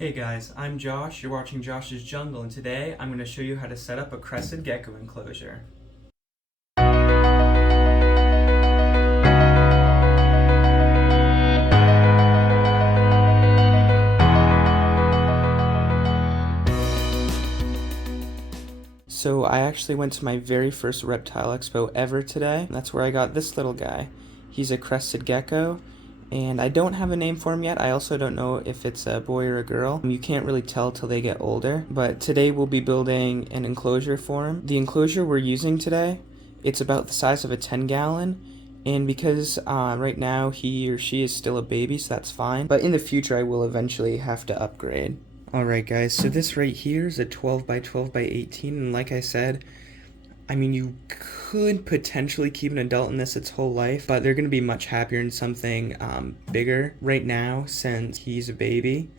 Hey guys, I'm Josh, you're watching Josh's Jungle, and today I'm going to show you how to set up a Crested Gecko Enclosure. So I actually went to my very first reptile expo ever today. That's where I got this little guy. He's a Crested Gecko, and I don't have a name for him yet. I also don't know if it's a boy or a girl. You can't really tell till they get older. But today we'll be building an enclosure for him. The enclosure we're using today, it's about the size of a 10-gallon. And because right now he or she is still a baby, so that's fine. But in the future I will eventually have to upgrade. Alright guys, so this right here is a 12 by 12 by 18, and like I said, I mean, you could potentially keep an adult in this its whole life, but they're going to be much happier in something bigger. Right now, since he's a baby,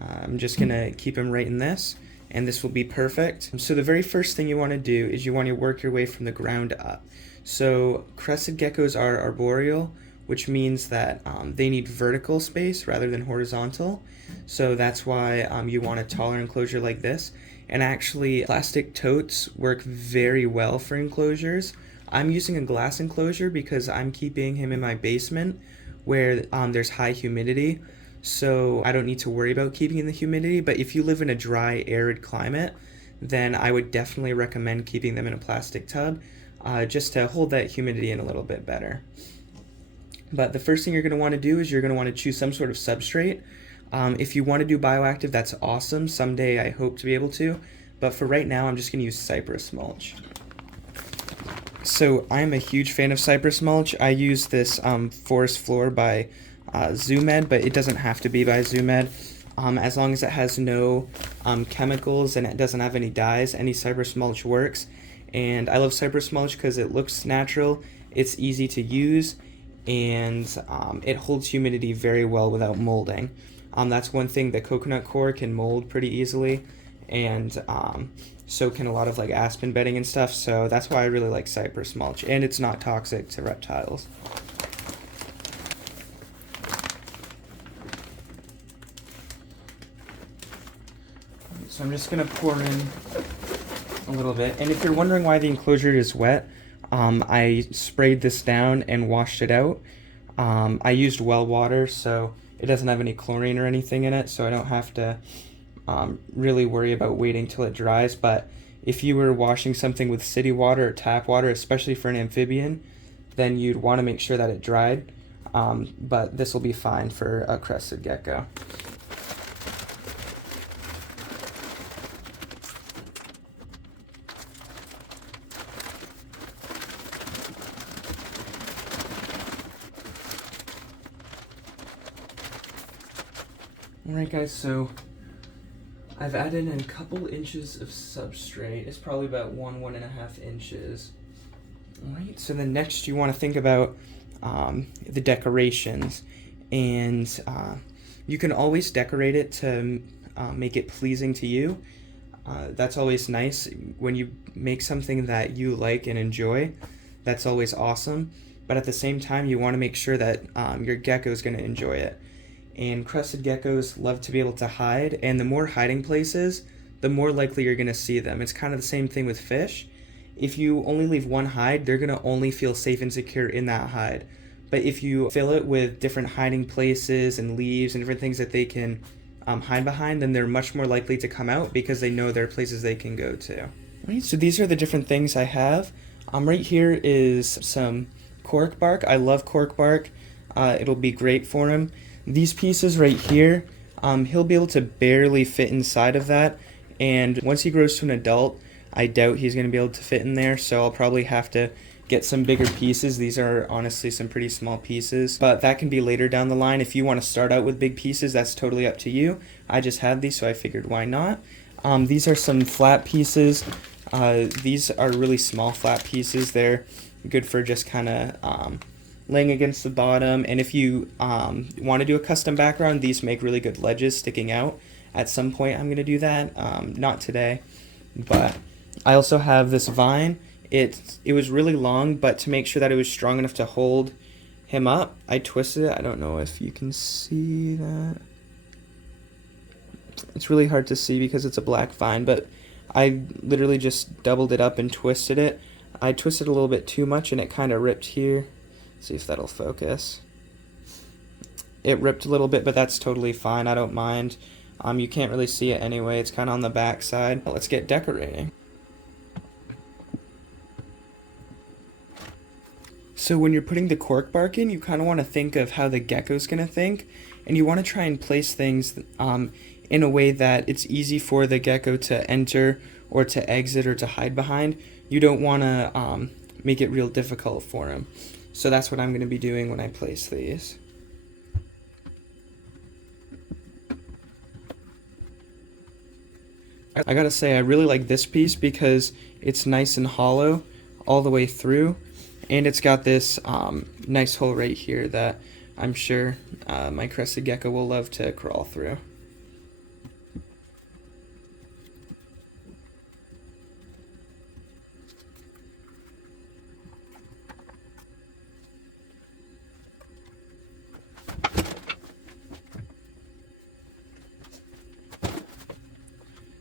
I'm just going to keep him right in this, and this will be perfect. So the very first thing you want to do is you want to work your way from the ground up. So crested geckos are arboreal, which means that they need vertical space rather than horizontal. So that's why you want a taller enclosure like this. And actually, plastic totes work very well for enclosures. I'm using a glass enclosure because I'm keeping him in my basement where there's high humidity. So I don't need to worry about keeping in the humidity. But if you live in a dry, arid climate, then I would definitely recommend keeping them in a plastic tub just to hold that humidity in a little bit better. But the first thing you're going to want to do is you're going to want to choose some sort of substrate. If you want to do bioactive, that's awesome. Someday I hope to be able to. But for right now, I'm just going to use cypress mulch. So I'm a huge fan of cypress mulch. I use this Forest Floor by ZooMed, but it doesn't have to be by ZooMed. As long as it has no chemicals and it doesn't have any dyes, any cypress mulch works. And I love cypress mulch because it looks natural, it's easy to use, and it holds humidity very well without molding. That's one thing. The coconut coir can mold pretty easily, and so can a lot of like aspen bedding and stuff, so that's why I really like cypress mulch, and it's not toxic to reptiles. So I'm just going to pour in a little bit, and if you're wondering why the enclosure is wet, I sprayed this down and washed it out. I used well water, so it doesn't have any chlorine or anything in it, so I don't have to really worry about waiting till it dries. But if you were washing something with city water or tap water, especially for an amphibian, then you'd want to make sure that it dried. But this will be fine for a crested gecko. Alright guys, so I've added in a couple inches of substrate. It's probably about 1.5 inches. Alright, so then next you want to think about the decorations. And you can always decorate it to make it pleasing to you. That's always nice. When you make something that you like and enjoy, that's always awesome. But at the same time, you want to make sure that your gecko is going to enjoy it. And crested geckos love to be able to hide, and the more hiding places, the more likely you're going to see them. It's kind of the same thing with fish. If you only leave one hide, they're going to only feel safe and secure in that hide. But if you fill it with different hiding places and leaves and different things that they can hide behind, then they're much more likely to come out because they know there are places they can go to. Right, so these are the different things I have. Right here is some cork bark. I love cork bark. It'll be great for him. These pieces right here, he'll be able to barely fit inside of that, and once he grows to an adult, I doubt he's going to be able to fit in there, so I'll probably have to get some bigger pieces. These are honestly some pretty small pieces, but that can be later down the line. If you want to start out with big pieces, that's totally up to you. I just had these, so I figured why not. These are some flat pieces. These are really small flat pieces. They're good for just kind of laying against the bottom, and if you want to do a custom background, these make really good ledges sticking out. At some point I'm going to do that, not today. But I also have this vine. It was really long, but to make sure that it was strong enough to hold him up, I twisted it. I don't know if you can see that. It's really hard to see because it's a black vine, but I literally just doubled it up and twisted it. I twisted a little bit too much and it kind of ripped here. See if that'll focus. It ripped a little bit, but that's totally fine. I don't mind. You can't really see it anyway. It's kind of on the back side. Let's get decorating. So when you're putting the cork bark in, you kind of want to think of how the gecko's going to think, and you want to try and place things in a way that it's easy for the gecko to enter or to exit or to hide behind. You don't want to make it real difficult for him. So that's what I'm going to be doing when I place these. I gotta say, I really like this piece because it's nice and hollow all the way through, and it's got this nice hole right here that I'm sure my crested gecko will love to crawl through.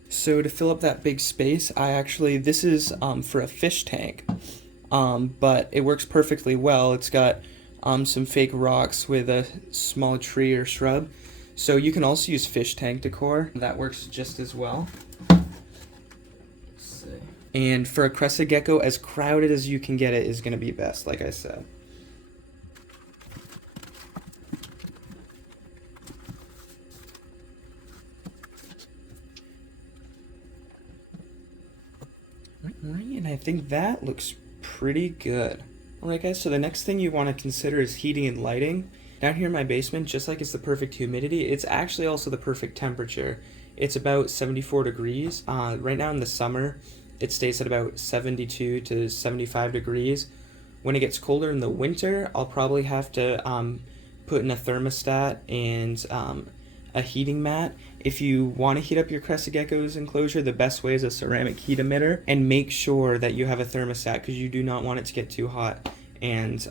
So to fill up that big space, this is for a fish tank, but it works perfectly well. It's got some fake rocks with a small tree or shrub, so you can also use fish tank decor. That works just as well. Let's see. And for a crested gecko, as crowded as you can get it is going to be best, like I said. Right, and I think that looks pretty good. Alright guys, so the next thing you want to consider is heating and lighting. Down here in my basement, just like it's the perfect humidity, it's actually also the perfect temperature. It's about 74 degrees. Right now in the summer, it stays at about 72 to 75 degrees. When it gets colder in the winter, I'll probably have to put in a thermostat and a heating mat. If you want to heat up your Crested Gecko's enclosure, the best way is a ceramic heat emitter, and make sure that you have a thermostat because you do not want it to get too hot and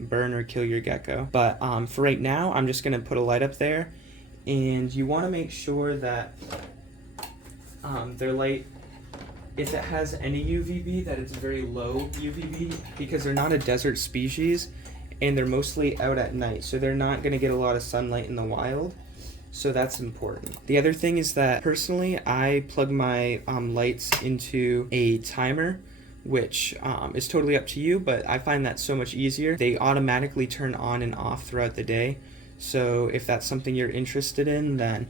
burn or kill your gecko. But for right now, I'm just going to put a light up there, and you want to make sure that their light, if it has any UVB, that it's very low UVB, because they're not a desert species and they're mostly out at night, so they're not going to get a lot of sunlight in the wild. So that's important. The other thing is that personally, I plug my lights into a timer, which is totally up to you, but I find that so much easier. They automatically turn on and off throughout the day. So if that's something you're interested in, then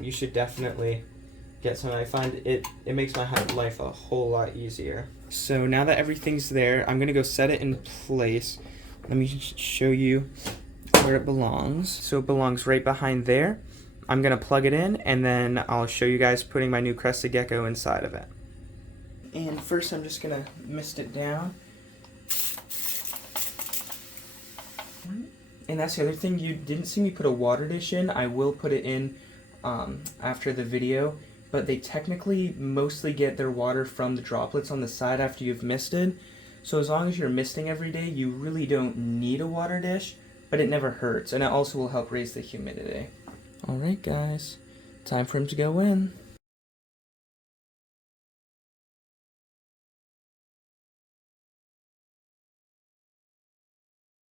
you should definitely get some. I find it makes my life a whole lot easier. So now that everything's there, I'm gonna go set it in place. Let me show you where it belongs. So it belongs right behind there. I'm gonna plug it in, and then I'll show you guys putting my new Crested Gecko inside of it. And first I'm just gonna mist it down. And that's the other thing, you didn't see me put a water dish in. I will put it in after the video, but they technically mostly get their water from the droplets on the side after you've misted. So as long as you're misting every day, you really don't need a water dish, but it never hurts, and it also will help raise the humidity. Alright guys, time for him to go in.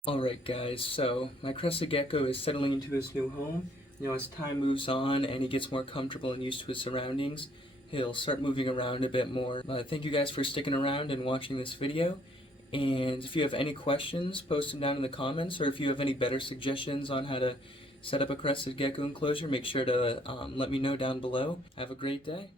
Alright guys, so my Crested Gecko is settling into his new home. You know, as time moves on and he gets more comfortable and used to his surroundings, he'll start moving around a bit more. Thank you guys for sticking around and watching this video. And if you have any questions, post them down in the comments, or if you have any better suggestions on how to set up a Crested Gecko enclosure, make sure to let me know down below. Have a great day.